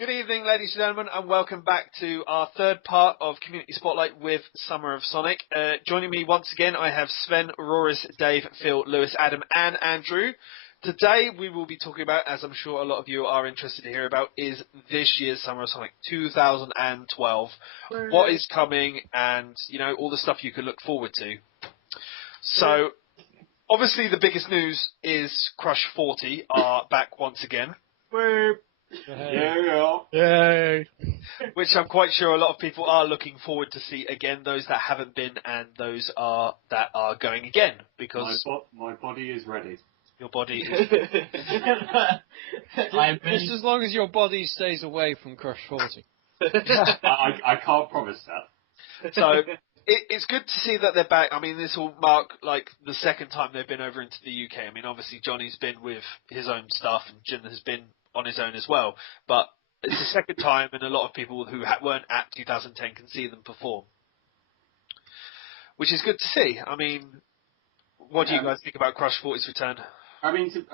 Good evening, ladies and gentlemen, and welcome back to our third part of Community Spotlight with Summer of Sonic. Joining me once again, I have Svend, Rory, Dave, Phil, Lewis, Adam, and Andrew. Today, we will be talking about, as I'm sure a lot of you are interested to hear about, is this year's Summer of Sonic 2012. What is coming, and, you know, all the stuff you can look forward to. So, obviously, the biggest news is Crush 40 are back once again. Yay. Which I'm quite sure a lot of people are looking forward to see again, those that haven't been and those that are going again, because my body is ready. Your body is Just as long as your body stays away from Crush 40. I can't promise that. So it's good to see that they're back. I mean, this will mark like the second time they've been over into the UK. I mean, obviously Johnny's been with his own stuff and Jin has been on his own as well, but it's the second time, and a lot of people who weren't at 2010 can see them perform, which is good to see. I mean, what do you guys think about Crush 40's return? I mean, to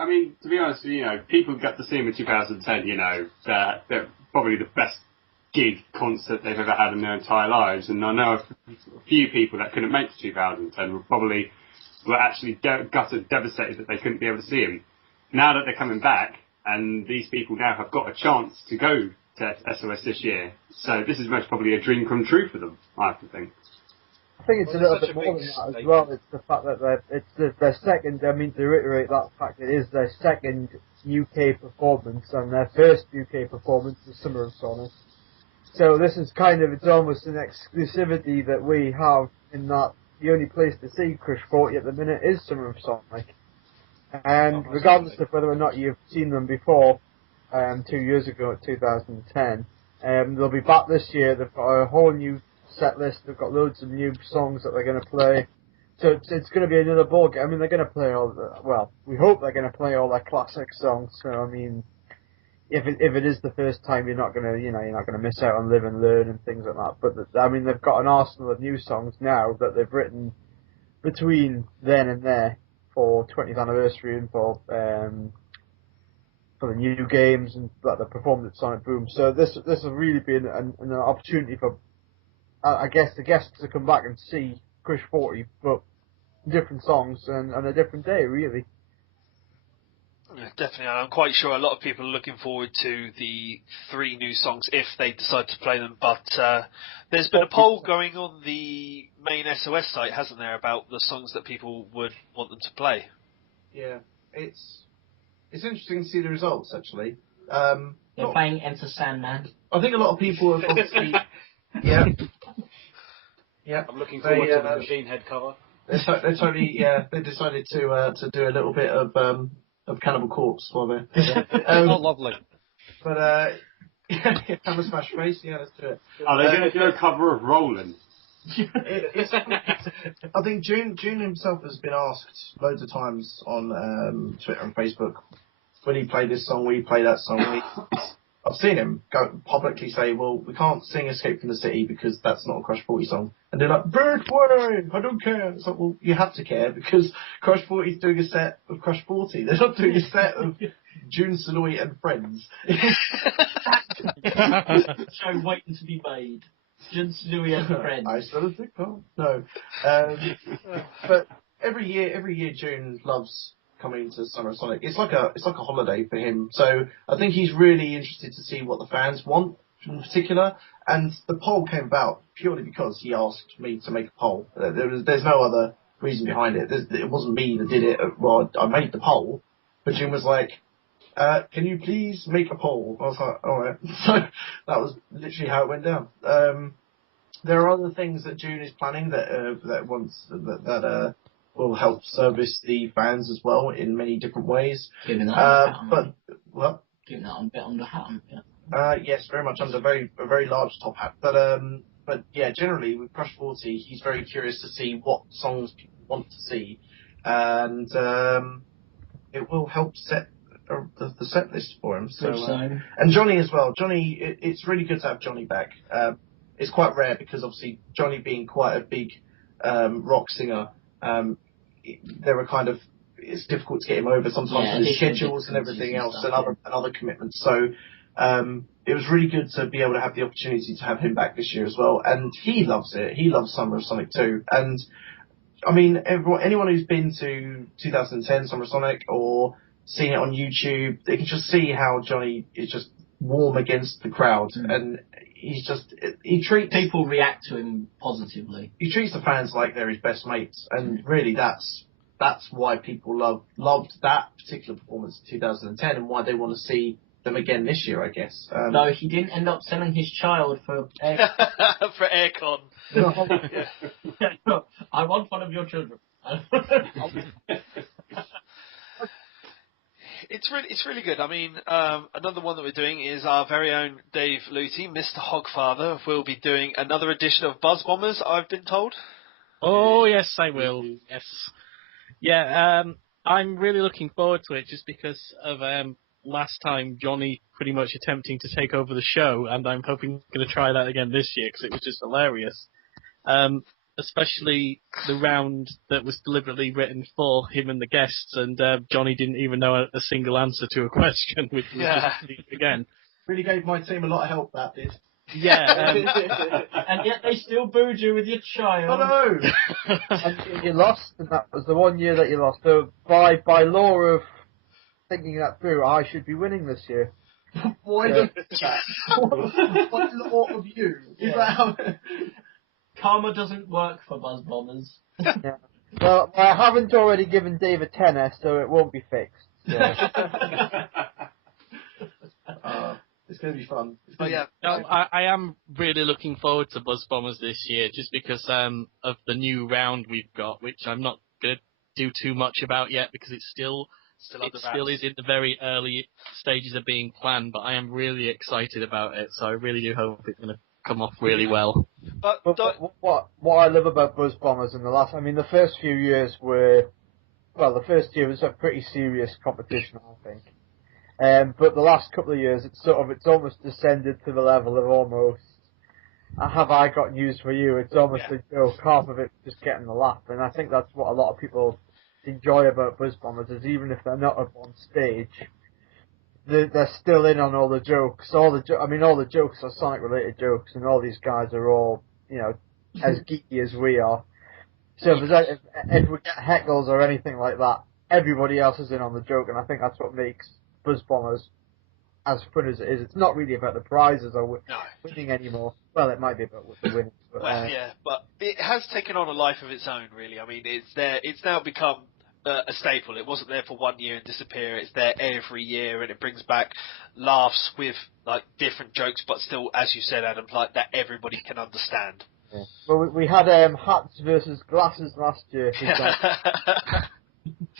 be honest, people got to see him in 2010. They're probably the best gig concert they've ever had in their entire lives, and I know a few people that couldn't make 2010 were actually gutted, devastated that they couldn't be able to see him. Now that they're coming back, and these people now have got a chance to go to SOS this year. So this is most probably a dream come true for them, I have to think. I think it's a little bit more than that as well. It's the fact that it's their second, I mean, to reiterate that fact, it is their second UK performance, and their first UK performance is Summer of Sonic. So this is it's almost an exclusivity that we have, in that the only place to see Crush 40 at the minute is Summer of Sonic. And regardless of whether or not you've seen them before, 2 years ago at 2010, they'll be back this year. They've got a whole new set list. They've got loads of new songs that they're going to play. So it's going to be another ball game. I mean, they're going to play we hope they're going to play all their classic songs. So I mean, if it is the first time, you're not going to miss out on Live and Learn and things like that. But I mean, they've got an arsenal of new songs now that they've written between then and there, for 20th anniversary and for the new games and that they're performed at Sonic Boom. So this will really be an opportunity for, I guess, the guests to come back and see Crush 40, but different songs and on a different day, really. Yeah, definitely, and I'm quite sure a lot of people are looking forward to the 3 new songs if they decide to play them. But there's been a poll going on the main SOS site, hasn't there, about the songs that people would want them to play? Yeah, it's interesting to see the results, actually. They're playing Enter Sandman. I think a lot of people have obviously... Yeah. I'm looking forward to the Machine Head cover. They decided to do a little bit of Cannibal Corpse while they're... Oh, lovely. But, Hammer Smash Face, let's do it. Are they going to do a cover of Roland? I think June himself has been asked loads of times on Twitter and Facebook, will he play this song, will he play that song? I've seen him go publicly say, well, we can't sing Escape from the City because that's not a Crush 40 song. And they're like, Birdway, I don't care. It's like, well, you have to care because Crush 40 is doing a set of Crush 40. They're not doing a set of June Saloy and Friends. So waiting to be made. June Saloy and Friends. I still think no. But every year June loves coming to Summer of Sonic. It's like a holiday for him. So I think he's really interested to see what the fans want in particular. And the poll came about purely because he asked me to make a poll. There's no other reason behind it. It wasn't me that did it. Well, I made the poll, but June was like, can you please make a poll? I was like, all right. So that was literally how it went down. There are other things that June is planning that will help service the fans as well in many different ways. Giving that Giving that a bit under hat. Yes, very much under a very large top hat. But yeah, generally with Crush 40, he's very curious to see what songs people want to see, and it will help set the set list for him. So and Johnny as well. Johnny, it's really good to have Johnny back. It's quite rare because obviously Johnny being quite a big rock singer, there are it's difficult to get him over sometimes with his schedules and everything else and other commitments. So It was really good to be able to have the opportunity to have him back this year as well, and he loves it. He loves Summer of Sonic 2, and I mean, anyone who's been to 2010 Summer of Sonic or seen it on YouTube, they can just see how Johnny is just warm against the crowd, and he treats people react to him positively. He treats the fans like they're his best mates, and really that's why people loved that particular performance in 2010, and why they want to see them again this year, I guess. No, he didn't end up selling his child for for aircon. I want one of your children. It's really good. I mean, another one that we're doing is our very own Dave Luty, Mr. Hogfather, will be doing another edition of Buzz Bombers, I've been told. Oh, yes, I will. Yes. Yeah, I'm really looking forward to it just because of last time Johnny pretty much attempting to take over the show, and I'm hoping we're going to try that again this year because it was just hilarious. Especially the round that was deliberately written for him and the guests, and Johnny didn't even know a single answer to a question, which was just again. Really gave my team a lot of help, that did. Yeah. And yet they still booed you with your child. Oh no! And you lost, and that was the one year that you lost. So by law of thinking that through, I should be winning this year. Why did that? What law of you? Is that how... Karma doesn't work for Buzz Bombers. Yeah. Well, I haven't already given Dave a tenner, so it won't be fixed. So. It's going to be fun. I am really looking forward to Buzz Bombers this year, just because of the new round we've got, which I'm not going to do too much about yet because it's still is in the very early stages of being planned. But I am really excited about it, so I really do hope it's going to come off really well. But what I love about Buzz Bombers in the first few years the first year was a pretty serious competition, I think. But the last couple of years, it's almost descended to the level of almost, have I got news for you? It's almost a joke, half of it just getting the laugh, and I think that's what a lot of people enjoy about Buzz Bombers, is even if they're not up on stage, they're still in on all the jokes. All the jokes are Sonic-related jokes, and all these guys are all, as geeky as we are. So if we get heckles or anything like that, everybody else is in on the joke, and I think that's what makes Buzz Bombers as fun as it is. It's not really about the prizes or winning anymore. Well, it might be about the winning. But, but it has taken on a life of its own, really. I mean, it's there. It's now become a staple. It wasn't there for 1 year and disappear. It's there every year, and it brings back laughs with different jokes, but still, as you said, Adam, that everybody can understand. Yeah. Well, we had hats versus glasses last year.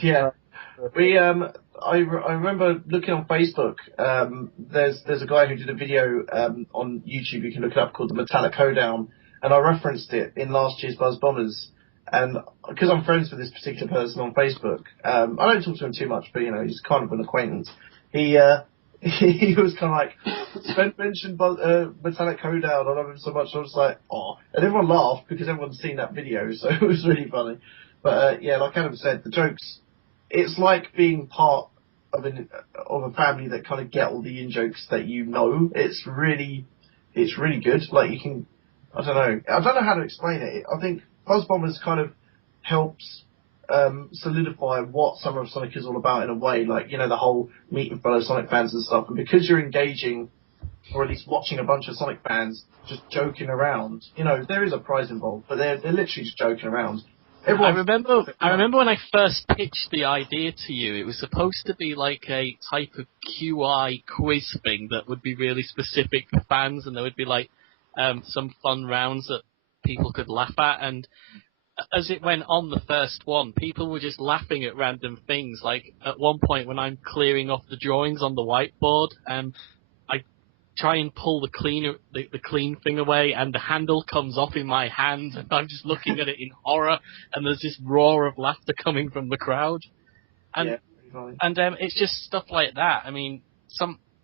Yeah. I remember looking on Facebook. There's a guy who did a video on YouTube. You can look it up, called the Metallic Hoedown, and I referenced it in last year's Buzz Bombers. And because I'm friends with this particular person on Facebook, I don't talk to him too much, but he's kind of an acquaintance. He was kind of like, Svend mentioned Metallic Hoedown. I love him so much. I was like, oh, and everyone laughed because everyone's seen that video, so it was really funny. But like Adam said, the jokes. It's like being part of a family that kind of get all the in-jokes that you know. It's really good. Like you can, I don't know how to explain it. I think Buzz Bombers kind of helps solidify what Summer of Sonic is all about in a way. Like the whole meeting fellow Sonic fans and stuff. And because you're engaging, or at least watching a bunch of Sonic fans just joking around, there is a prize involved, but they're literally just joking around. I remember when I first pitched the idea to you, it was supposed to be like a type of QI quiz thing that would be really specific for fans, and there would be some fun rounds that people could laugh at. And as it went on, the first one, people were just laughing at random things. Like at one point when I'm clearing off the drawings on the whiteboard, I try and pull the clean thing away, and the handle comes off in my hand, and I'm just looking at it in horror, and there's this roar of laughter coming from the crowd. And it's just stuff like that. I mean,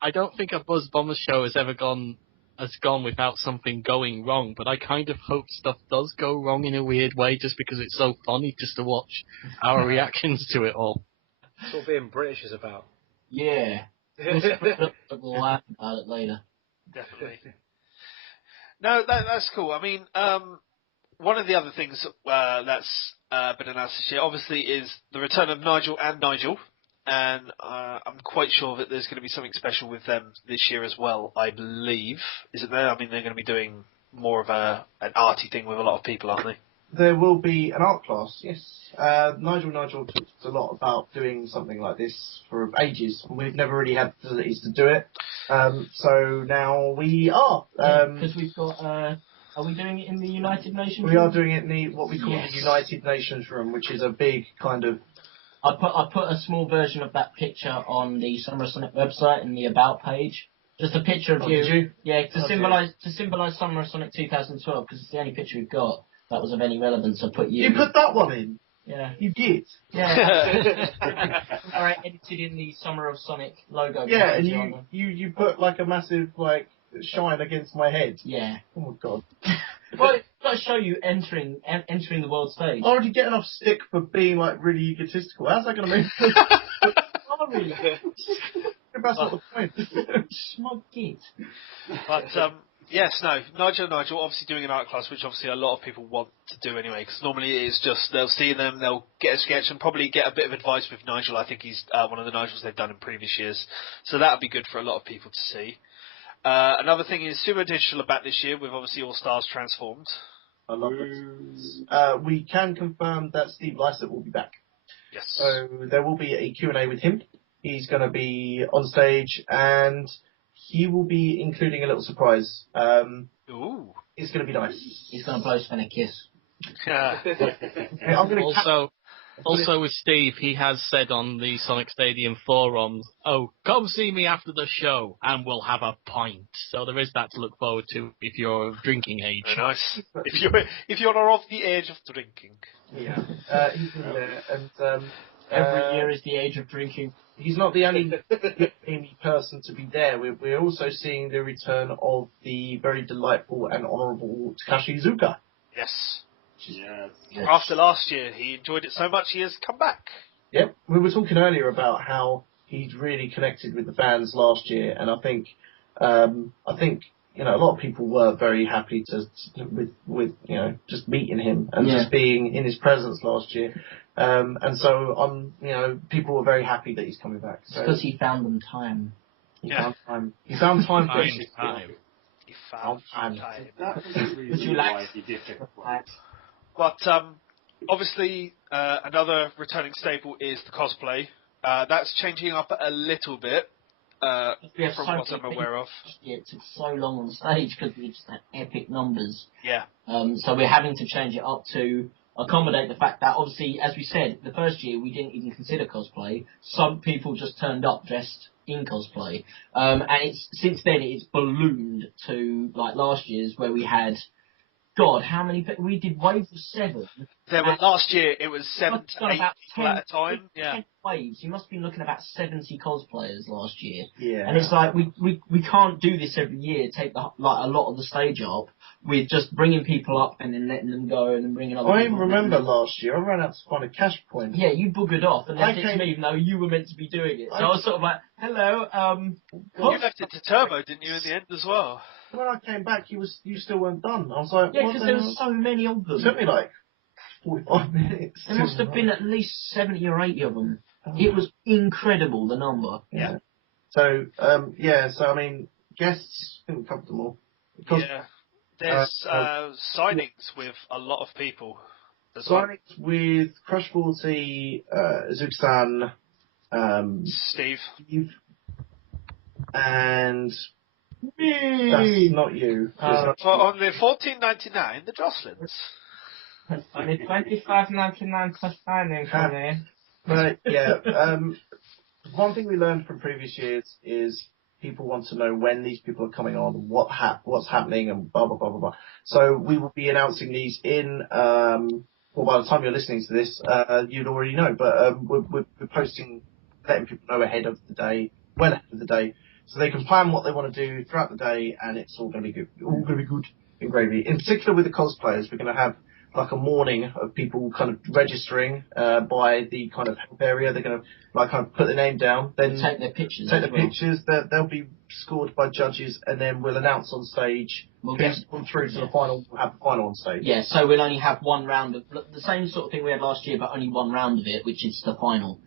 I don't think a Buzz Bombers show has gone without something going wrong, but I kind of hope stuff does go wrong in a weird way, just because it's so funny just to watch our reactions to it all. That's what being British is about. Yeah. We'll laugh about it later. Definitely. No, that's cool. I mean, one of the other things that's been announced this year, obviously, is the return of Nigel and Nigel. And I'm quite sure that there's going to be something special with them this year as well, I believe. Is it there? I mean, they're going to be doing more of an arty thing with a lot of people, aren't they? There will be an art class, yes. Nigel talked a lot about doing something like this for ages. We've never really had facilities to do it. So now we are. Because we've got... are we doing it in the United Nations We room? are doing it in what we call the United Nations room, which is a big kind of... I put a small version of that picture on the Summer of Sonic website in the About page. Just a picture of you. Did you? Yeah, to symbolise Summer of Sonic 2012, because it's the only picture we've got that was of any relevance. I put you. You put that one in? Yeah. You did? Yeah. Alright, edited in the Summer of Sonic logo. Yeah, and you put like a massive like shine against my head. Yeah. Oh my god. Well, it's got to show you entering the world stage. I already get enough stick for being like really egotistical. How's that going to make? Oh, really? That's not the point. Smug git. But yes, no, Nigel obviously doing an art class, which obviously a lot of people want to do anyway, because normally it's just they'll see them, they'll get a sketch and probably get a bit of advice with Nigel. I think he's one of the Nigels they've done in previous years, so that'll be good for a lot of people to see. Another thing is Sumo Digital are back this year with obviously All Stars Transformed. I love it. We can confirm that Steve Lysett will be back. Yes. So there will be a Q&A with him. He's going to be on stage and he will be including a little surprise. Ooh. It's going to be nice. He's going to blow Sven a kiss. I'm going to Also with Steve, he has said on the Sonic Stadium forums, "Oh, come see me after the show, and we'll have a pint." So there is that to look forward to if you're of drinking age. Very nice. If you're of the age of drinking. Yeah. He's in there, and Every year is the age of drinking. he's not the only person to be there. We're also seeing the return of the very delightful and honourable Takashi Iizuka. Yes. Yes. After last year, he enjoyed it so much he has come back. Yep. We were talking earlier about how he'd really connected with the fans last year, and I think a lot of people were very happy with just meeting him and just being in his presence last year. And so people were very happy that he's coming back. So Because he found them time. He found time. He found time for Fine time. He found time. time. That was the reason why he did it. But obviously, another returning staple is the cosplay. That's changing up a little bit from what I'm aware of. Yeah, it took so long on stage because we just had epic numbers. Yeah. So we're having to change it up to accommodate the fact that, obviously, as we said, the first year we didn't even consider cosplay. Some people just turned up dressed in cosplay. And since then it's ballooned to, like, last year's where we had... God, how many... We did waves of 7. Last year it was 7 to 8 people at a time. 10 waves. You must be looking at about 70 cosplayers last year. Yeah. And it's like, we can't do this every year, take a lot of the stage up with just bringing people up and then letting them go and then bringing other I people remember in. last year I ran out to find a cash point. Yeah, you boogered off and left it to came- me even though you were meant to be doing it. So I was sort of like, hello, You left it to Turbo, didn't you, in the end as well? When I came back, you still weren't done. I was like, yeah, what because the there hell? were so many of them. It took me like 45 minutes. There must have been at least 70 or 80 of them. It was incredible, the number. Yeah. So, so I mean, guests, I think we covered them all. Because Yeah. There's signings with a lot of people as well. signings with Crush 40, Zuxan, Steve. and that's not you. On the $14.99, the Joscelynes. Only $25.99 per signing for me. But yeah, one thing we learned from previous years is people want to know when these people are coming on, what's happening, and blah blah blah blah blah. So we will be announcing these in. Well, by the time you're listening to this, you'd already know. But we're posting, letting people know ahead of the day, well ahead of the day, so they can plan what they want to do throughout the day, and it's all going to be good. All going to be good and gravy. In particular, with the cosplayers, we're going to have like a morning of people kind of registering by the kind of help area. They're going to like kind of put their name down, then Take their pictures. pictures. They'll be scored by judges, and then we'll announce on stage who's gone through to the final. We'll have the final on stage. Yeah, so we'll only have one round of the same sort of thing we had last year, but only one round of it, which is the final.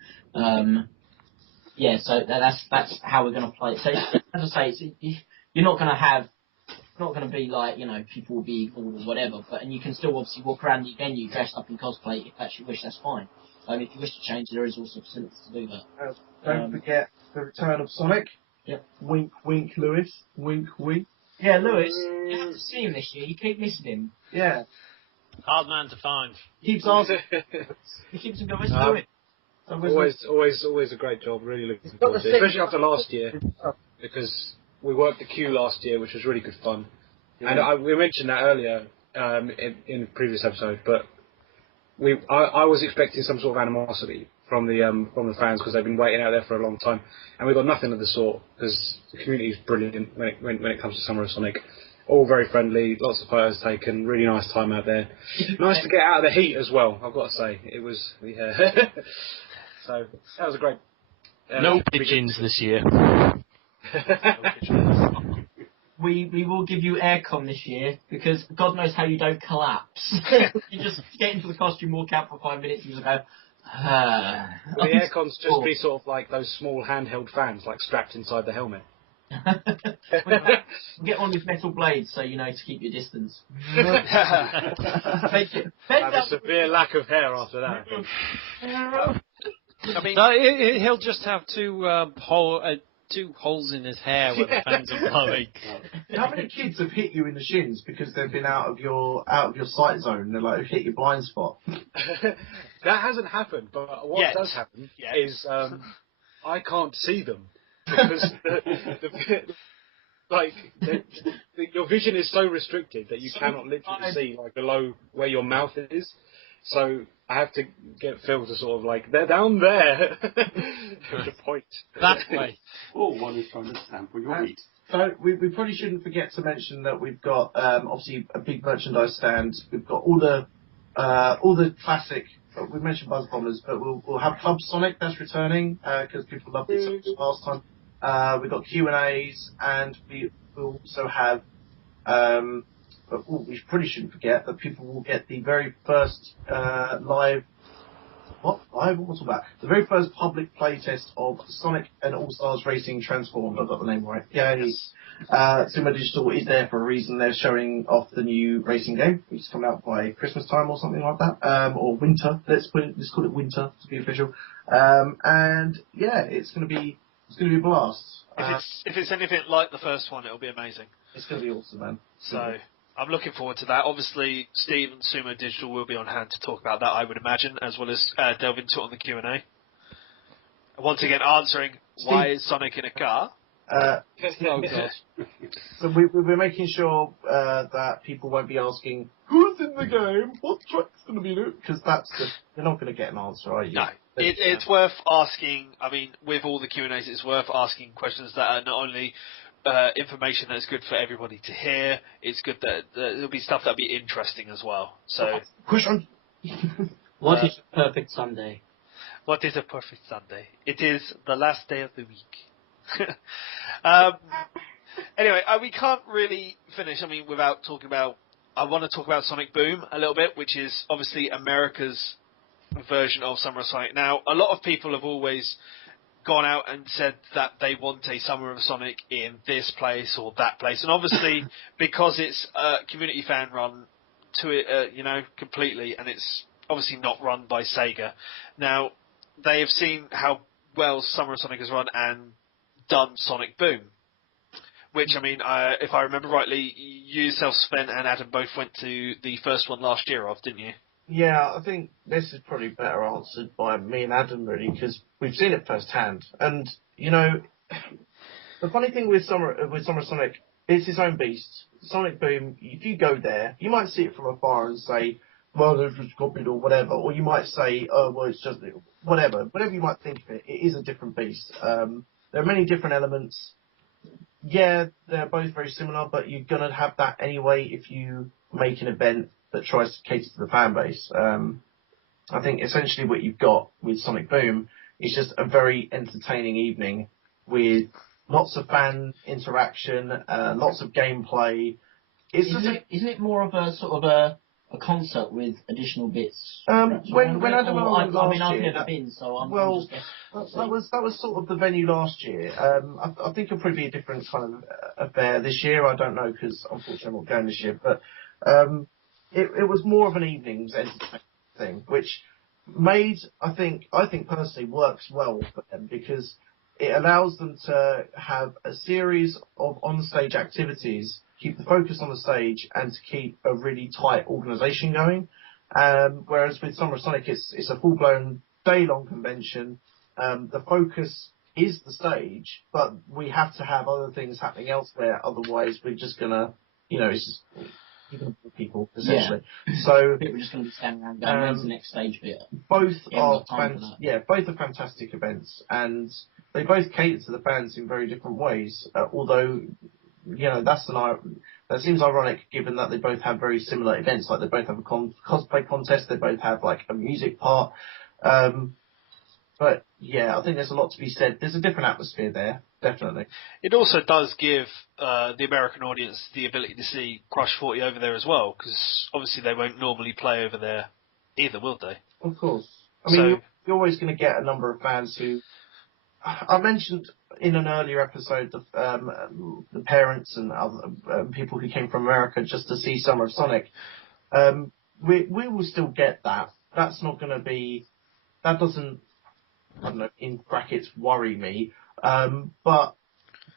Yeah, so that's how we're going to play it. So as I say, you're not going to have. It's not going to be like, you know, people will be ignored or whatever, and you can still obviously walk around the venue dressed up in cosplay if that's your wish, that's fine. If you wish to change, there is also facilities to do that. Don't forget the return of Sonic. Yep. Wink, wink, Lewis. Wink, wink. Yeah, Lewis, you have to see him this year. You keep missing him. Yeah. Hard man to find. Keeps asking. He keeps on going, let's do it. Always a great job. Really looking forward to it, especially after last year, because we worked the queue last year, which was really good fun. Yeah. And we mentioned that earlier in the previous episode, but I was expecting some sort of animosity from the fans because they've been waiting out there for a long time, and we got nothing of the sort because the community is brilliant when it comes to Summer of Sonic. All very friendly, lots of photos taken, really nice time out there. Nice to get out of the heat as well, I've got to say. It was, yeah. So that was a great. No pigeons this year. We will give you aircon this year because God knows how you don't collapse. You just get into the costume, walk out for 5 minutes, and you just go. The aircons just be sort of like those small handheld fans, like strapped inside the helmet. We'll get on with metal blades so you know to keep your distance. I have a severe lack of hair after that. I mean, he'll just have two holes in his hair where the fans are blowing. How many kids have hit you in the shins because they've been out of your sight zone? They're like hit your blind spot. That hasn't happened, but what does happen is I can't see them because your vision is so restricted that you cannot literally see like below where your mouth is. So I have to get Phil to sort of like, they're down there. To point. That way. One is trying to sample your meat. So we probably shouldn't forget to mention that we've got obviously a big merchandise stand. We've got all the classic. We mentioned Buzz Bombers, but we'll have Club Sonic that's returning because people loved it so much last time. We've got Q&As, and we will also have. But we probably shouldn't forget that people will get the very first live. What live? What's all that? The very first public playtest of Sonic and All Stars Racing Transformed. I've got the name right. Yeah, yes. Sumo Digital is there for a reason. They're showing off the new racing game, which is coming out by Christmas time or something like that, or winter. Let's call it winter to be official. And yeah, it's going to be a blast. If it's anything like the first one, it'll be amazing. It's going to be awesome, man. So I'm looking forward to that. Obviously, Steve and Sumo Digital will be on hand to talk about that, I would imagine, as well as delve into it on the Q&A. Once again, answering why is Sonic in a car? Oh God. So we're making sure that people won't be asking who's in the game, what track's going to be in it, because you're not going to get an answer, are you? No. It's worth asking. I mean, with all the Q&As, it's worth asking questions that are not only information that's good for everybody to hear. It's good that there'll be stuff that'll be interesting as well. So, question. What is a perfect Sunday? What is a perfect Sunday? It is the last day of the week. Anyway, we can't really finish. I mean, without talking about. I want to talk about Sonic Boom a little bit, which is obviously America's version of Summer of Sonic. Now, a lot of people have always gone out and said that they want a Summer of Sonic in this place or that place, and obviously because it's a community fan run to it, completely, and it's obviously not run by Sega. Now, they have seen how well Summer of Sonic has run and done Sonic Boom, which, I mean, if I remember rightly, you, yourself, Svend, and Adam both went to the first one last year, didn't you? Yeah, I think this is probably better answered by me and Adam, really, because we've seen it firsthand. And, the funny thing with Summer Sonic, it's its own beast. Sonic Boom, if you go there, you might see it from afar and say, well, they've just copied or whatever. Or you might say, oh, well, it's just whatever. Whatever you might think of it, it is a different beast. There are many different elements. Yeah, they're both very similar, but you're going to have that anyway if you make an event that tries to cater to the fan base. I think essentially what you've got with Sonic Boom is just a very entertaining evening with lots of fan interaction, lots of gameplay. Isn't it more of a sort of a concert with additional bits? When Adam and I went last I've year, never been, so I'm just that was sort of the venue last year. I think it'll probably be a different kind of affair this year. I don't know because unfortunately I'm not going this year, but it was more of an evening's entertainment thing, which made I think personally works well for them because it allows them to have a series of on-stage activities, keep the focus on the stage, and to keep a really tight organisation going. Whereas with Summer of Sonic, it's a full-blown day-long convention. The focus is the stage, but we have to have other things happening elsewhere. Otherwise, we're just gonna, it's just you're gonna bore people essentially. Yeah. So people are just gonna be standing around going, "When's the next stage bit?" Both are fantastic events, and they both cater to the fans in very different ways. Although, that seems ironic given that they both have very similar events. Like they both have a cosplay contest, they both have like a music part. But yeah, I think there's a lot to be said. There's a different atmosphere there, definitely. It also does give the American audience the ability to see Crush 40 over there as well, because obviously they won't normally play over there either, will they? Of course. I mean, you're always going to get a number of fans who... I mentioned in an earlier episode the parents and other people who came from America just to see Summer of Sonic. We will still get that. That's not going to be... That doesn't, I don't know, in brackets, worry me. But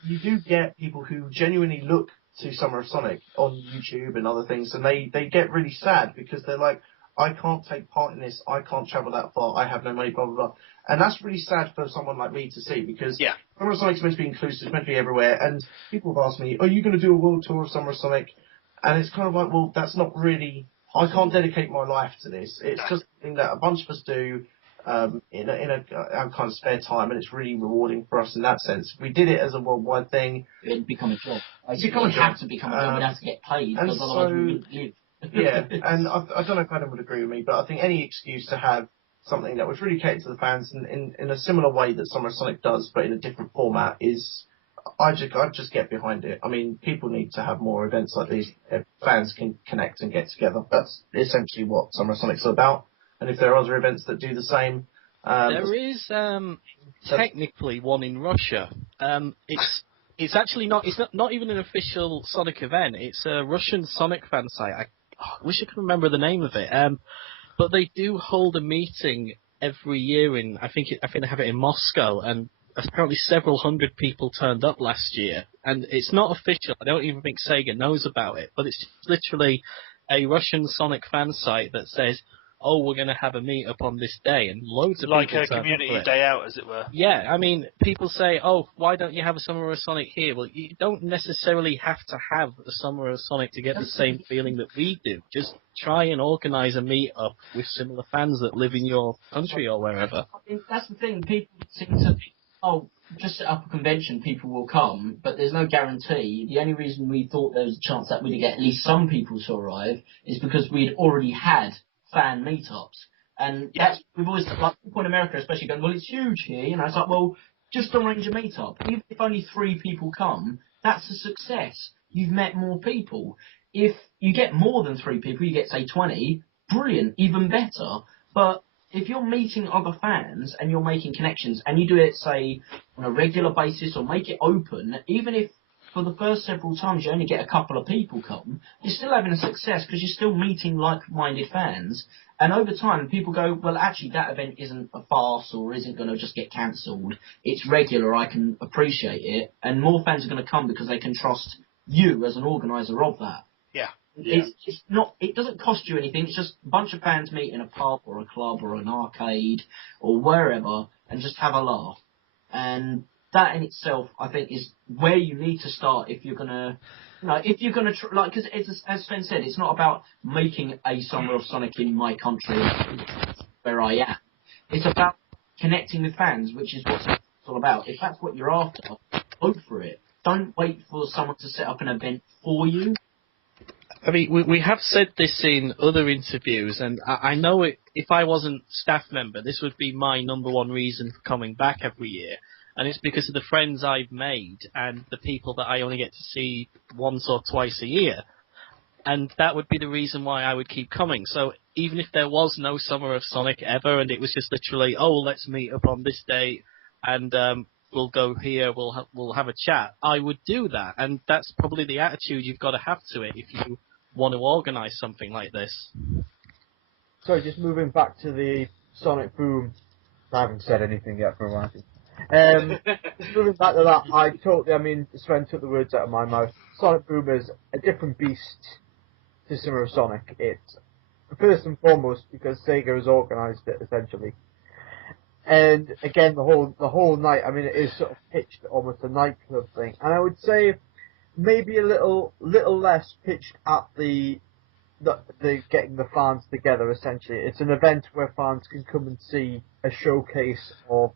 you do get people who genuinely look to Summer of Sonic on YouTube and other things, and they get really sad because they're like, I can't take part in this, I can't travel that far, I have no money, blah, blah, blah. And that's really sad for someone like me to see because Summer of Sonic's meant to be inclusive, it's meant to be everywhere, and people have asked me, are you going to do a world tour of Summer of Sonic? And it's kind of like, well, that's not really, I can't dedicate my life to this. It's just something that a bunch of us do in a kind of spare time, and it's really rewarding for us in that sense. We did it as a worldwide thing. It'd become a job. It would have to become a job, we'd have to get paid, because otherwise we wouldn't live. Yeah, and I don't know if Adam would agree with me, but I think any excuse to have something that was really catered to the fans in a similar way that Summer of Sonic does, but in a different format, is I just get behind it. I mean, people need to have more events like these. Fans can connect and get together. That's essentially what Summer of Sonic's about. And if there are other events that do the same, there is technically one in Russia. It's actually not. It's not even an official Sonic event. It's a Russian Sonic fan site. I wish I could remember the name of it. But they do hold a meeting every year I think they have it in Moscow, and apparently several hundred people turned up last year. And it's not official. I don't even think Sega knows about it. But it's literally a Russian Sonic fan site that says, oh, we're going to have a meet-up on this day, and loads of like people a community day out, as it were. Yeah, I mean, people say, oh, why don't you have a Summer of Sonic here? Well, you don't necessarily have to have a Summer of Sonic to get the same feeling that we do. Just try and organise a meet-up with similar fans that live in your country or wherever. I mean, that's the thing. People seem to think, oh, just set up a convention, people will come, but there's no guarantee. The only reason we thought there was a chance that we'd get at least some people to arrive is because we'd already had fan meetups, and that's we've always like people in America especially going, well, it's huge here, it's like, well, just arrange a meetup. Even if only 3 people come, that's a success. You've met more people. If you get more than 3 people, you get say 20, brilliant, even better. But if you're meeting other fans and you're making connections, and you do it say on a regular basis or make it open, even if for the first several times you only get a couple of people come, you're still having a success because you're still meeting like-minded fans. And over time, people go, well, actually, that event isn't a farce or isn't going to just get cancelled. It's regular, I can appreciate it. And more fans are going to come because they can trust you as an organiser of that. Yeah. It's not. It doesn't cost you anything. It's just a bunch of fans meet in a pub or a club or an arcade or wherever and just have a laugh. And that in itself, I think, is where you need to start if you're gonna, because as Svend said, it's not about making a Summer of Sonic in my country where I am. It's about connecting with fans, which is what it's all about. If that's what you're after, go for it. Don't wait for someone to set up an event for you. I mean, we have said this in other interviews, and I know if I wasn't staff member, this would be my number one reason for coming back every year. And it's because of the friends I've made and the people that I only get to see once or twice a year. And that would be the reason why I would keep coming. So even if there was no Summer of Sonic ever, and it was just literally, oh, let's meet up on this date, and we'll go here, we'll have a chat, I would do that. And that's probably the attitude you've got to have to it if you want to organise something like this. Sorry, just moving back to the Sonic Boom. I haven't said anything yet for a while. Just moving back to that, Svend took the words out of my mouth. Sonic Boom is a different beast to Summer of Sonic. It's first and foremost because Sega has organised it essentially, and again the whole night. I mean, it is sort of pitched almost a nightclub thing, and I would say maybe a little less pitched at the getting the fans together. Essentially, it's an event where fans can come and see a showcase of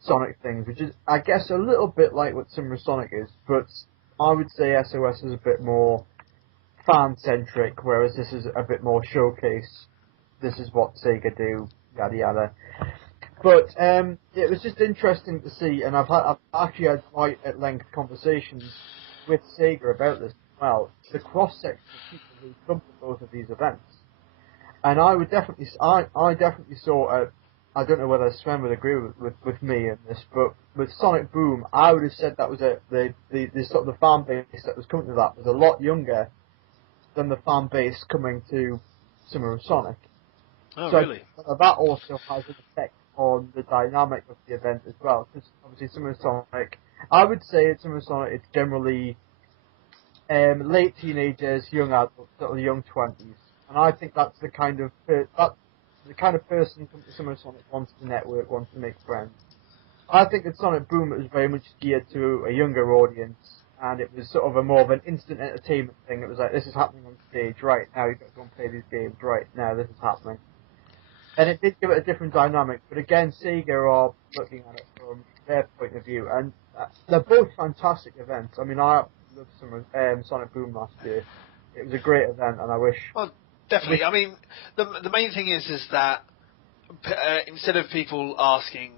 Sonic things, which is, I guess, a little bit like what Summer of Sonic is, but I would say SOS is a bit more fan-centric, whereas this is a bit more showcase. This is what Sega do, yada yada. But it was just interesting to see, and I've actually had quite at length conversations with Sega about this as well. The cross-section of people who come to both of these events, and I definitely saw I don't know whether Sven would agree with me in this, but with Sonic Boom, I would have said that was the sort of the fan base that was coming to that was a lot younger than the fan base coming to Summer of Sonic. Oh, so really? That also has an effect on the dynamic of the event as well, because obviously Summer of Sonic, I would say at Summer of Sonic it's generally late teenagers, young adults, sort of young 20s, and I think that's the kind of person who comes to Summer of Sonic wants to network, wants to make friends. I think at Sonic Boom it was very much geared to a younger audience, and it was sort of a more of an instant entertainment thing. It was like, this is happening on stage right now, you've got to go and play these games right now, this is happening. And it did give it a different dynamic, but again, Sega are looking at it from their point of view, and they're both fantastic events. I mean, I loved Sonic Boom last year. It was a great event, and I wish... Well, definitely. I mean, the main thing is that instead of people asking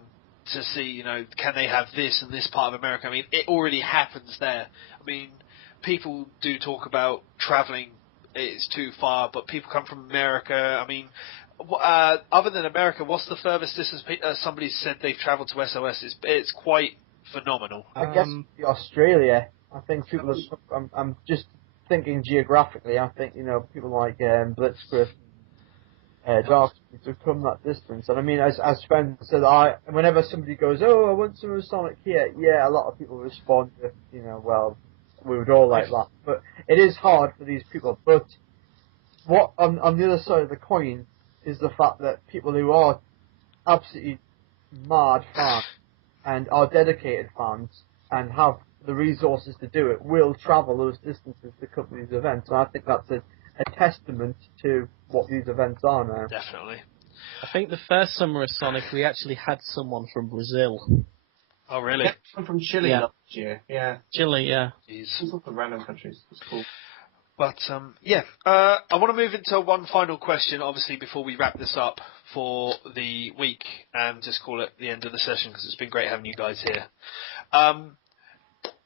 to see, can they have this in this part of America, I mean, it already happens there. I mean, people do talk about travelling, it's too far, but people come from America. I mean, other than America, what's the furthest distance somebody said they've travelled to SOS? It's quite phenomenal. I guess Australia. I think people are... I'm just thinking geographically. I think, people like Blitzkrieg, Dark to come that distance. And I mean, as Svend said, whenever somebody goes, oh, I want some of Sonic here, yeah, a lot of people respond with, well, we would all like that. But it is hard for these people. But what on the other side of the coin is the fact that people who are absolutely mad fans and are dedicated fans and have the resources to do it will travel those distances to come to these events. And I think that's a testament to what these events are now. Definitely. I think the first Summer of Sonic, we actually had someone from Brazil. Oh, really? Yeah, someone from Chile last year. Yeah. Chile, yeah. Jeez. Lots of random countries. It's cool. But, I want to move into one final question, obviously, before we wrap this up for the week and just call it the end of the session, because it's been great having you guys here.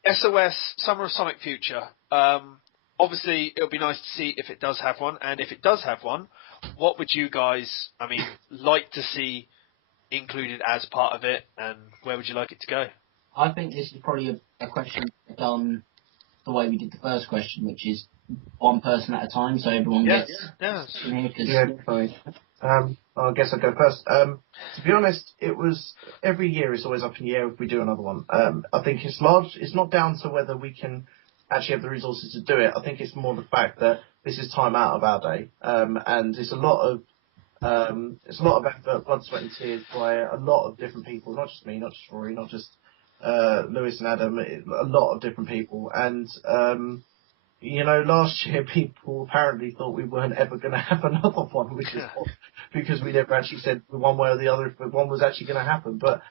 SOS, Summer of Sonic Future. Obviously, it would be nice to see if it does have one, and if it does have one, what would you guys, like to see included as part of it, and where would you like it to go? I think this is probably a question done the way we did the first question, which is one person at a time, so everyone gets in here. I guess I'll go first. To be honest, it was every year it's always up in the air if we do another one. I think it's not down to whether we can actually have the resources to do it. I think it's more the fact that this is time out of our day, and it's a lot of effort, blood, sweat, and tears by a lot of different people, not just me, not just Rory, not just Lewis and Adam, a lot of different people. And last year people apparently thought we weren't ever going to have another one, which is odd, because we never actually said one way or the other if one was actually going to happen. But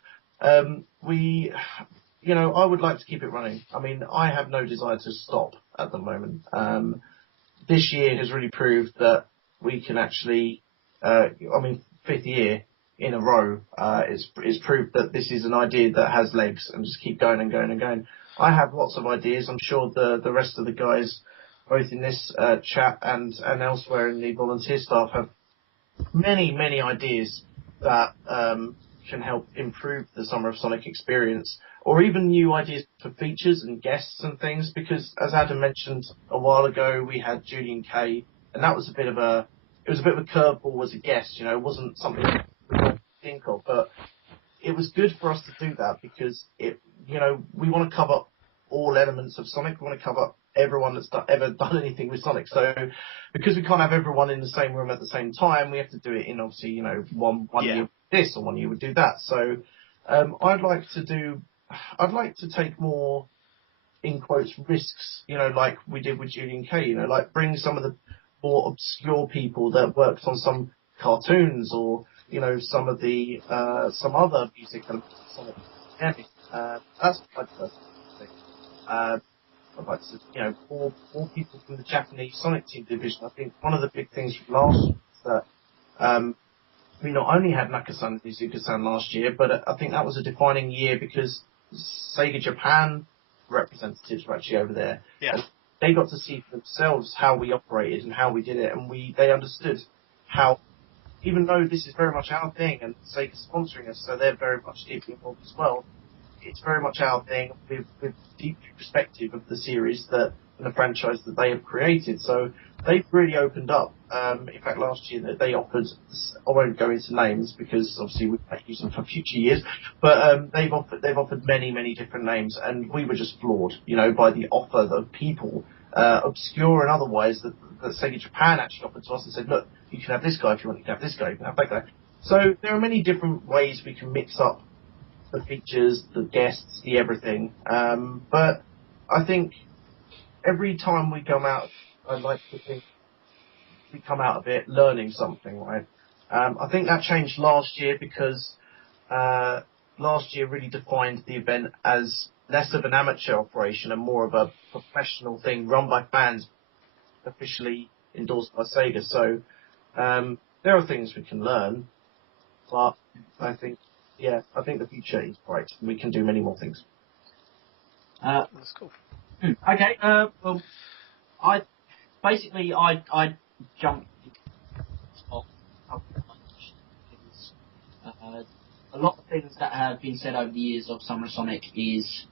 I would like to keep it running. I mean, I have no desire to stop at the moment. this year has really proved that we can actually, fifth year in a row, is proved that this is an idea that has legs and just keep going and going and going. I have lots of ideas. I'm sure the rest of the guys, both in this chat and elsewhere in the volunteer staff, have many ideas that can help improve the Summer of Sonic experience, or even new ideas for features and guests and things. Because as Adam mentioned a while ago, we had Julian Kay, and that was a bit of a curveball as a guest. It wasn't something we could think of, but it was good for us to do that because we want to cover all elements of Sonic. We want to cover everyone that's ever done anything with Sonic. So because we can't have everyone in the same room at the same time, we have to do it in obviously, one year with this or 1 year would do that. So I'd like to take more, in quotes, risks, like we did with Julian Kay, like bring some of the more obscure people that worked on some cartoons or, some of the, some other music elements of Sonic. That's what I'd personally think. I'd like to, more people from the Japanese Sonic Team division. I think one of the big things from last year is that we not only had Naka-san and Izuka-san last year, but I think that was a defining year because Sega Japan representatives were actually over there. Yeah. And they got to see for themselves how we operated and how we did it, and they understood how, even though this is very much our thing, and Sega's sponsoring us, so they're very much deeply involved as well, it's very much our thing with deep perspective of the series and the franchise that they have created. So they've really opened up. In fact, last year they offered, I won't go into names because obviously we might use them for future years, but they've offered many different names, and we were just floored, by the offer that people, obscure and otherwise, that Sega Japan actually offered to us and said, look, you can have this guy if you want, you can have this guy, you can have that guy. So there are many different ways we can mix up the features, the guests, the everything. But I think every time we come out, I'd like to think we come out of it learning something, right? I think that changed last year because last year really defined the event as less of an amateur operation and more of a professional thing run by fans, officially endorsed by Sega. So there are things we can learn, but I think the future is bright. We can do many more things. That's cool. Okay. Well, I jumped off because a lot of things that have been said over the years of Summer of Sonic is,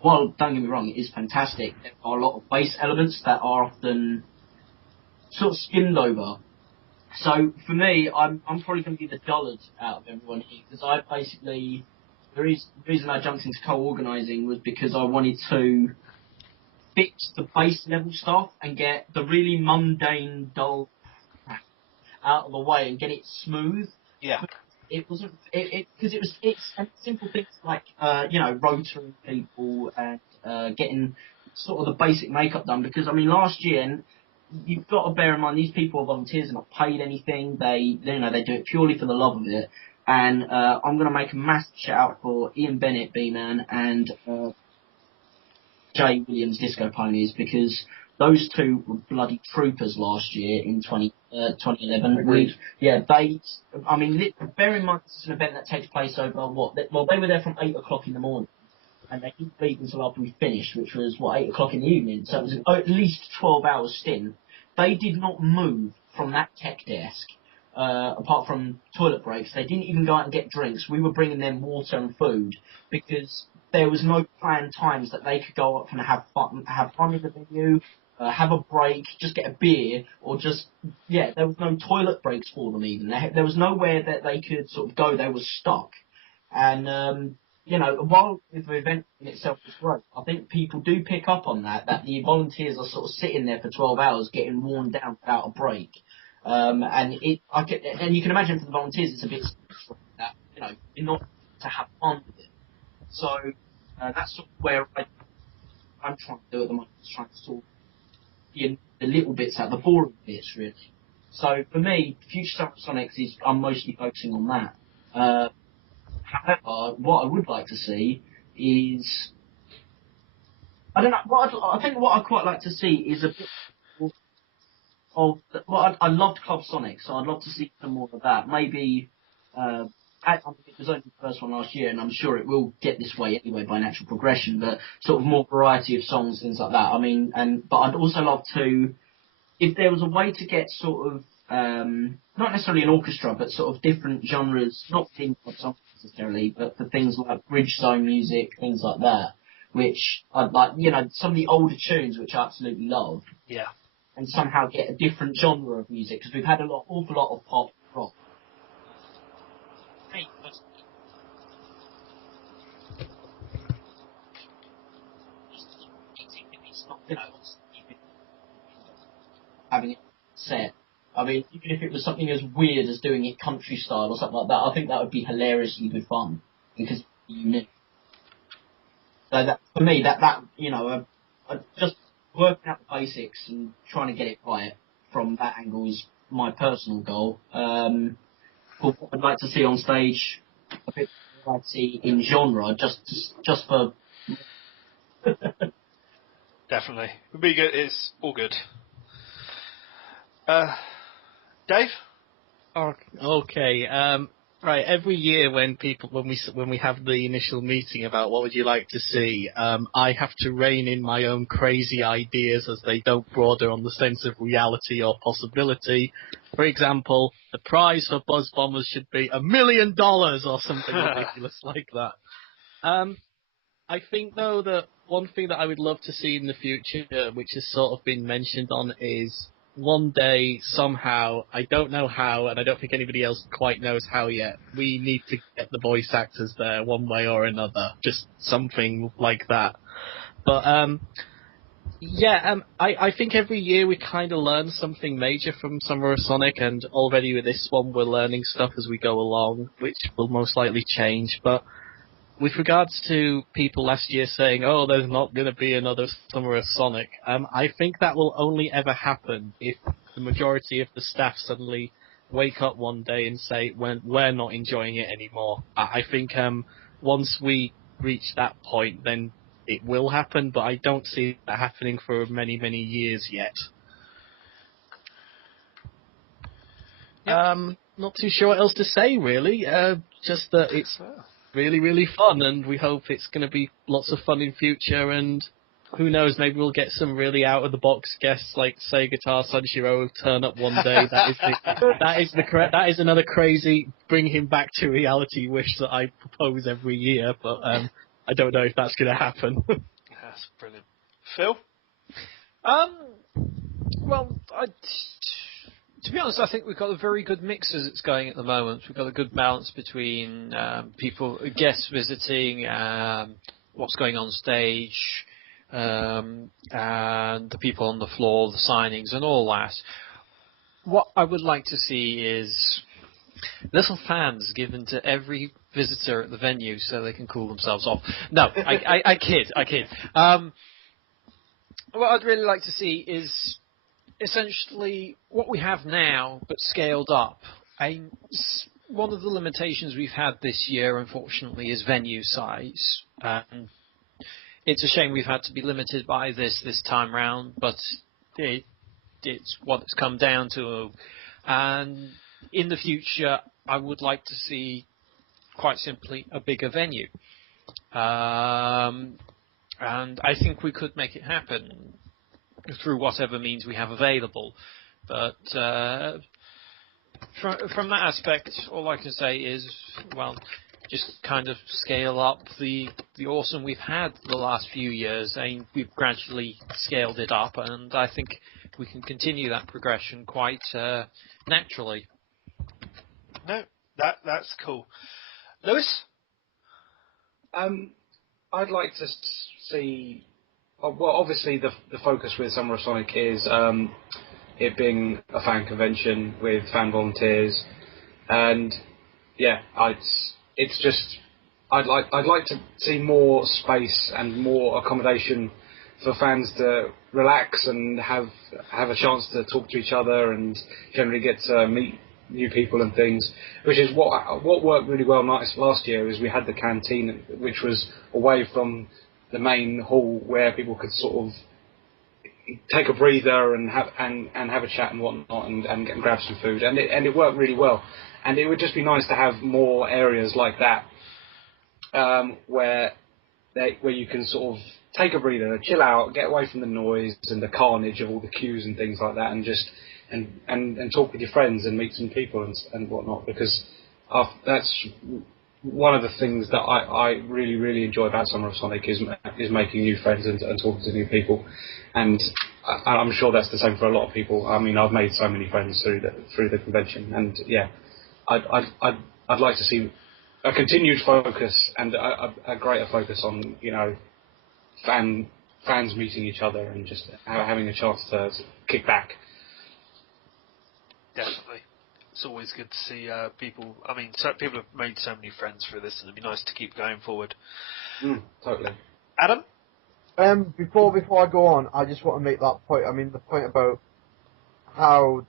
while don't get me wrong, it is fantastic. There are a lot of base elements that are often sort of skimmed over. So for me, I'm probably going to be the dullard out of everyone here because the reason I jumped into co-organising was because I wanted to fix the base level stuff and get the really mundane, dull crap out of the way and get it smooth. Yeah. It's simple things like rotoring people and getting sort of the basic makeup done, because I mean last year, and you've got to bear in mind these people are volunteers, they're not paid anything, they do it purely for the love of it. And I'm going to make a massive shout out for Ian Bennett, B-Man, and Jay Williams, Disco Ponies, because those two were bloody troopers last year in 2011. Bear in mind this is an event that takes place over they were there from 8 o'clock in the morning, and they didn't leave until after we finished, which was 8 o'clock in the evening. So it was at least 12 hours stint. They did not move from that tech desk. Apart from toilet breaks, they didn't even go out and get drinks. We were bringing them water and food because there was no planned times that they could go up and have fun in the venue, have a break, just get a beer, or there was no toilet breaks for them even. There was nowhere that they could sort of go. They were stuck. And, while the event in itself was great, I think people do pick up on that the volunteers are sort of sitting there for 12 hours getting worn down without a break. And you can imagine for the volunteers it's a bit stressful that, you're not to have fun with it. So that's sort of where I'm trying to do at the moment, is trying to sort the little bits out, the boring bits really. So for me, future Summer Sonics I'm mostly focusing on that. However, what I would like to see is, I don't know, I think what I'd quite like to see is a bit more well, I loved Club Sonic, so I'd love to see some more of that. Maybe, I mean, it was only the first one last year, and I'm sure it will get this way anyway by natural progression, but sort of more variety of songs, things like that. I mean, but I'd also love to, if there was a way to get sort of, not necessarily an orchestra, but sort of different genres, not theme pop songs necessarily, but for things like bridge zone music, things like that, which I'd like, some of the older tunes, which I absolutely love. Yeah. And somehow get a different genre of music, because we've had awful lot of pop rock. Hey, it's not, having it set. I mean, even if it was something as weird as doing it country style or something like that, I think that would be hilariously good fun, because it's unique. So that, for me, just working out the basics and trying to get it right from that angle is my personal goal. But what I'd like to see on stage, a bit of variety in genre, just for. Definitely. Would be good. It's all good. Dave? Okay. Right. Every year when we have the initial meeting about what would you like to see, I have to rein in my own crazy ideas as they don't border on the sense of reality or possibility. For example, the prize for Buzz Bombers should be $1 million or something ridiculous like that. I think though that one thing that I would love to see in the future, which has sort of been mentioned on, is one day, somehow, I don't know how, and I don't think anybody else quite knows how yet, we need to get the voice actors there one way or another. Just something like that. But, I think every year we kind of learn something major from Summer of Sonic, and already with this one we're learning stuff as we go along, which will most likely change. But with regards to people last year saying, oh, there's not going to be another Summer of Sonic, I think that will only ever happen if the majority of the staff suddenly wake up one day and say, we're not enjoying it anymore. I think once we reach that point, then it will happen, but I don't see that happening for many, many years yet. Yep. Not too sure what else to say, really. Just that it's really, really fun, and we hope it's going to be lots of fun in future, and who knows, maybe we'll get some really out-of-the-box guests like, say, Guitar Sanshiro turn up one day. That is another crazy bring him back to reality wish that I propose every year, but I don't know if that's going to happen. That's brilliant. Phil? Well, to be honest, I think we've got a very good mix as it's going at the moment. We've got a good balance between guests visiting, what's going on stage, and the people on the floor, the signings, and all that. What I would like to see is little fans given to every visitor at the venue so they can cool themselves off. No, I kid. What I'd really like to see is essentially what we have now, but scaled up. One of the limitations we've had this year, unfortunately, is venue size. It's a shame we've had to be limited by this time round, but it's what it's come down to. And in the future, I would like to see, quite simply, a bigger venue. And I think we could make it happen through whatever means we have available. But from that aspect, all I can say is, well, just kind of scale up the awesome we've had the last few years. We've gradually scaled it up, and I think we can continue that progression quite naturally. No, that's cool. Lewis? I'd like to see. Well, obviously the focus with Summer of Sonic is it being a fan convention with fan volunteers, and it's just I'd like to see more space and more accommodation for fans to relax and have a chance to talk to each other and generally get to meet new people and things, which is what worked really well last year. Is we had the canteen, which was away from the main hall where people could sort of take a breather and have a chat and whatnot and grab some food, and it worked really well. And it would just be nice to have more areas like that where you can sort of take a breather, chill out, get away from the noise and the carnage of all the queues and things like that, and just and talk with your friends and meet some people and whatnot. Because that's one of the things that I really, really enjoy about Summer of Sonic is making new friends and talking to new people. And I'm sure that's the same for a lot of people. I mean, I've made so many friends through the convention, and yeah, I'd like to see a continued focus and a greater focus on, you know, fans meeting each other and just having a chance to kick back. Definitely. It's always good to see people. I mean, people have made so many friends through this, and it'd be nice to keep going forward. Totally. Adam? Before I go on, I just want to make that point. I mean, the point about how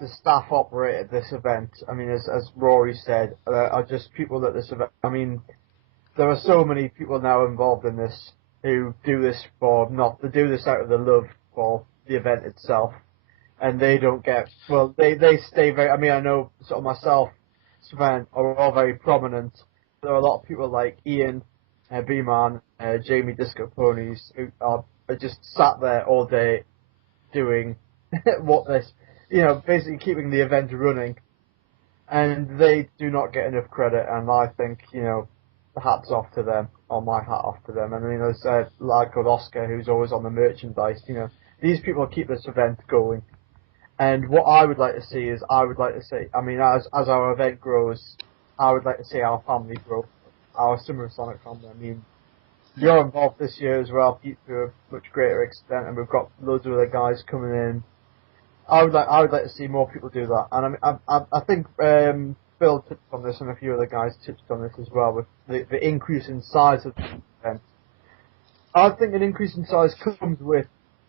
the staff operated this event. I mean, as Rory said, are just people at this event. I mean, there are so many people now involved in this who do this they do this out of the love for the event itself. And they don't get, well, they stay very, I mean, I know sort of myself, Svend, are all very prominent. There are a lot of people like Ian, B-Man, Jamie Disco Ponies, who are just sat there all day doing basically keeping the event running. And they do not get enough credit, and I think, hats off to them, or my hat off to them. And I mean, there's a lad called Oscar who's always on the merchandise, these people keep this event going. And what I would like to see is, I mean, as our event grows, I would like to see our family grow, our Summer of Sonic family. I mean, you're involved this year as well, Pete, to a much greater extent, and we've got loads of other guys coming in. I would like to see more people do that. And I think Phil touched on this, and a few other guys touched on this as well, with the increase in size of the event. I think an increase in size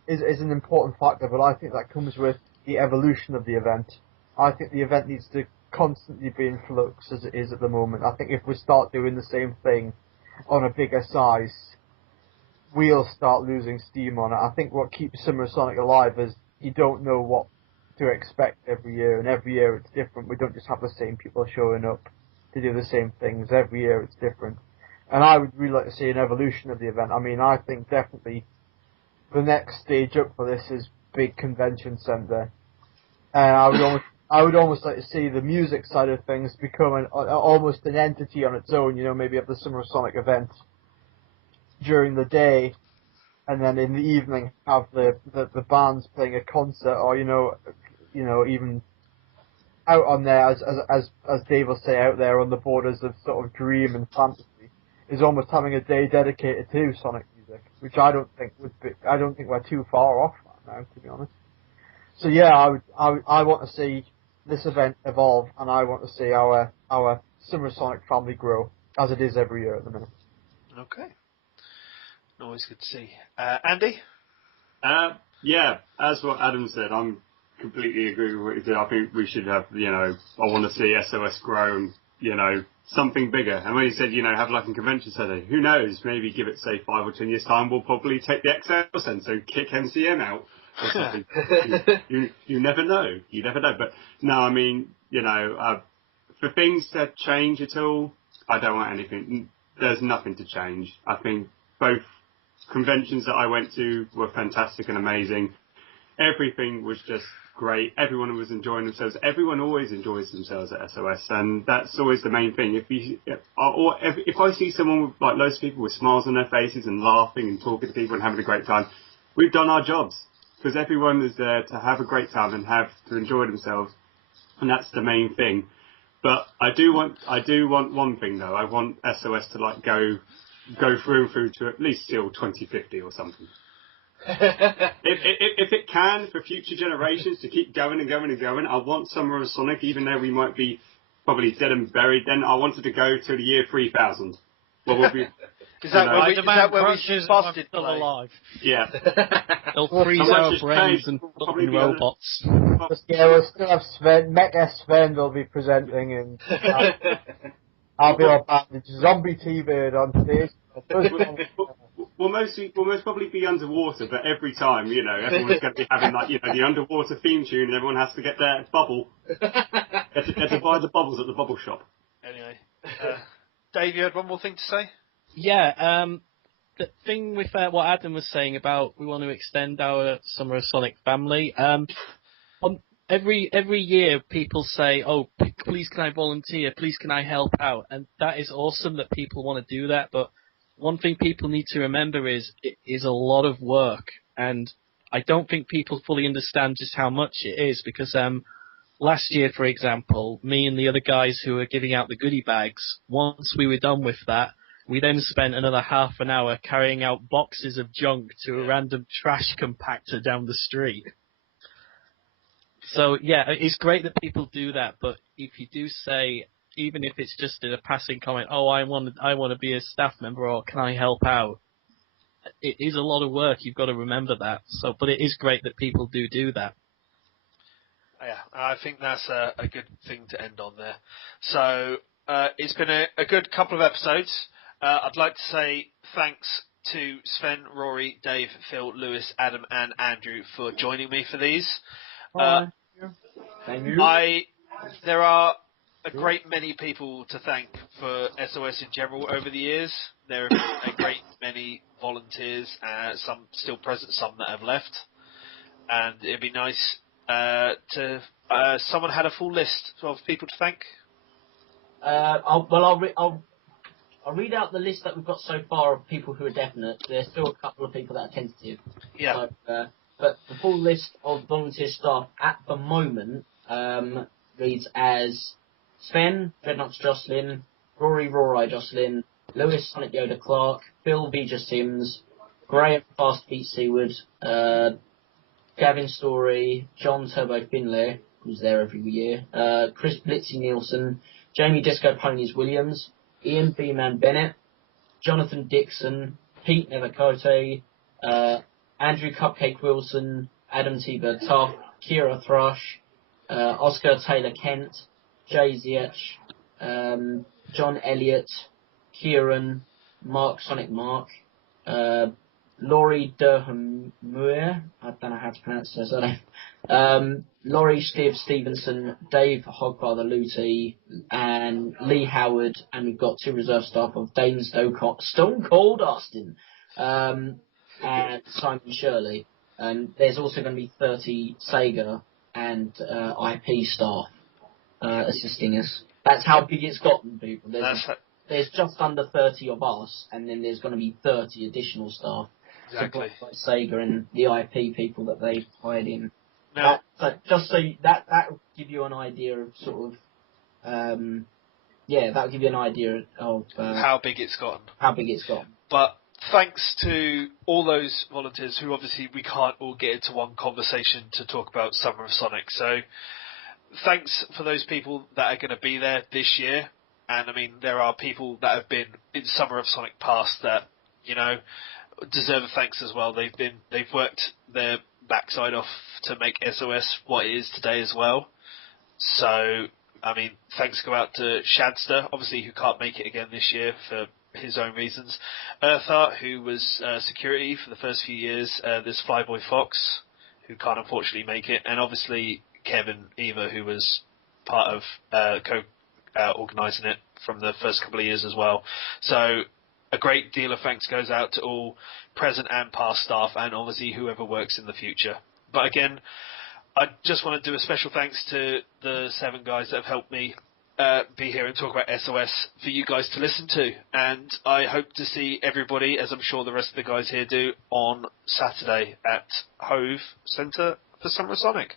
is an important factor, but I think that comes with the evolution of the event. I think the event needs to constantly be in flux as it is at the moment. I think if we start doing the same thing on a bigger size, we'll start losing steam on it. I think what keeps Summer of Sonic alive is you don't know what to expect every year, and every year it's different. We don't just have the same people showing up to do the same things. Every year it's different. And I would really like to see an evolution of the event. I mean, I think definitely the next stage up for this is big convention centre. And I would almost like to see the music side of things become almost an entity on its own. Maybe have the Summer of Sonic event during the day, and then in the evening have the bands playing a concert, or even out on there, as Dave will say, out there on the borders of sort of dream and fantasy, is almost having a day dedicated to Sonic music, which I don't think we're too far off right now, to be honest. So yeah, I want to see this event evolve, and I want to see our Summer Sonic family grow, as it is every year at the minute. Okay. Always good to see. Andy? Yeah, as what Adam said, I'm completely agree with what he said. I think we should have, I want to see SOS grow and, something bigger. And when he said, have like a convention center, who knows? Maybe give it, say, 5 or 10 years time, we'll probably take the XL Center, kick MCM out or something. you never know. You never know. But no, I mean, for things to change at all, I don't want anything. There's nothing to change. I think both conventions that I went to were fantastic and amazing. Everything was just great. Everyone was enjoying themselves. Everyone always enjoys themselves at SOS, and that's always the main thing. If I see someone with like loads of people with smiles on their faces and laughing and talking to people and having a great time, we've done our jobs, because everyone is there to have a great time and to enjoy themselves, and that's the main thing. But I do want one thing though. I want SOS to like go through to at least till 2050 or something. if it can, for future generations to keep going and going and going, I want Summer of Sonic, even though we might be probably dead and buried, then I wanted to go to the year 3000. Well, we'll be, is that where we should busted still alive? Yeah. They'll freeze our brains and put in robots. Yeah, we'll still have Svend. Mecha Svend will be presenting, and I'll be all back. Zombie T-Bird on stage. we'll most probably be underwater, but every time, you know, everyone's going to be having like, you know, the underwater theme tune, and everyone has to get their bubble. Get to buy the bubbles at the bubble shop. Anyway, Dave, you had one more thing to say? Yeah, the thing with what Adam was saying about we want to extend our Summer of Sonic family. Every year people say, "Oh, please can I volunteer? Please can I help out?" And that is awesome that people want to do that. But one thing people need to remember is it is a lot of work, and I don't think people fully understand just how much it is. Because last year, for example, me and the other guys who were giving out the goodie bags, once we were done with that, we then spent another half an hour carrying out boxes of junk to a random trash compactor down the street. So, yeah, it's great that people do that, but if you do say, even if it's just in a passing comment, oh, I want to be a staff member, or can I help out? It is a lot of work, you've got to remember that. So, but it is great that people do that. Yeah, I think that's a good thing to end on there. So, it's been a good couple of episodes. I'd like to say thanks to Sven, Rory, Dave, Phil, Lewis, Adam, and Andrew for joining me for these. Thank you. There are a great many people to thank for SOS in general over the years. There have been a great many volunteers, some still present, some that have left. And it'd be nice to someone had a full list of people to thank. I'll read out the list that we've got so far of people who are definite. There's still a couple of people that are tentative. Yeah. So, but the full list of volunteer staff at the moment reads as Svend, Dreadknux Joscelyne, Rory, Roareye Joscelyne, Lewis, SonicYoda Clark, Phil, Vger Sims, Graham, Fast Beat Seaward, Gavin Story, John Turbo Finlay, who's there every year, Chris Blitzy Nielsen, Jamie Disco Ponies Williams, Ian B-Man Bennett, Jonathan Dixon, Pete Nevercote, Andrew Cupcake Wilson, Adam T-Bird Tuff, Kira Thrush, Oscar Taylor Kent, Jay Ziech, John Elliott, Kieran, Mark Sonic Mark, Laurie Durham-Muir, I don't know how to pronounce her surname, Laurie Steve Stevenson, Dave Hogfather Luty, and Lee Howard, and we've got 2 reserve staff of Dane Stone Cold Austin, and Simon Shirley. And there's also going to be 30 Sega and IP staff assisting us. That's how big it's gotten, people. There's just under 30 of us, and then there's going to be 30 additional staff. Exactly. Like Sega and the IP people that they've hired in. Now, that will give you an idea of sort of, that will give you an idea of how big it's gotten. How big it's gotten. But thanks to all those volunteers who obviously we can't all get into one conversation to talk about Summer of Sonic. So thanks for those people that are going to be there this year. And I mean, there are people that have been in Summer of Sonic past that, you know, deserve a thanks as well. They've worked their backside off to make SOS what it is today as well. So, I mean, thanks go out to Shadster, obviously, who can't make it again this year for his own reasons. Earthart, who was security for the first few years. There's Flyboy Fox, who can't unfortunately make it. And obviously Kevin Eva, who was part of organising it from the first couple of years as well. So a great deal of thanks goes out to all present and past staff, and obviously whoever works in the future. But again, I just want to do a special thanks to the 7 guys that have helped me be here and talk about SOS for you guys to listen to. And I hope to see everybody, as I'm sure the rest of the guys here do, on Saturday at Hove Centre for Summer of Sonic.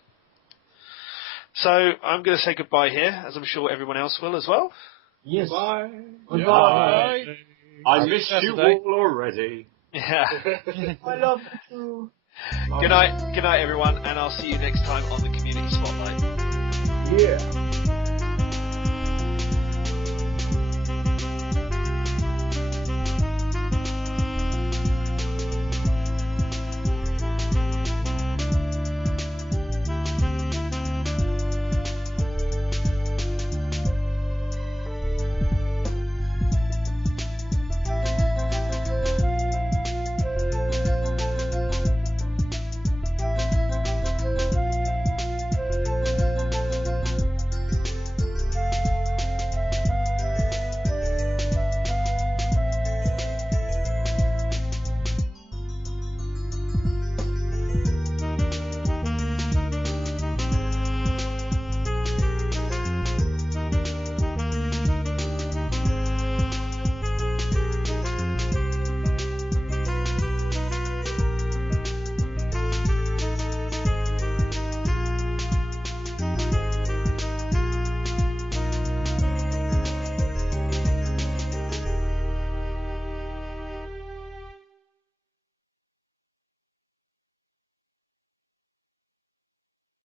So I'm going to say goodbye here, as I'm sure everyone else will as well. Yes. Bye. Goodbye. I missed you all already. Yeah. I love you too. Good night, everyone, and I'll see you next time on the Community Spotlight. Yeah.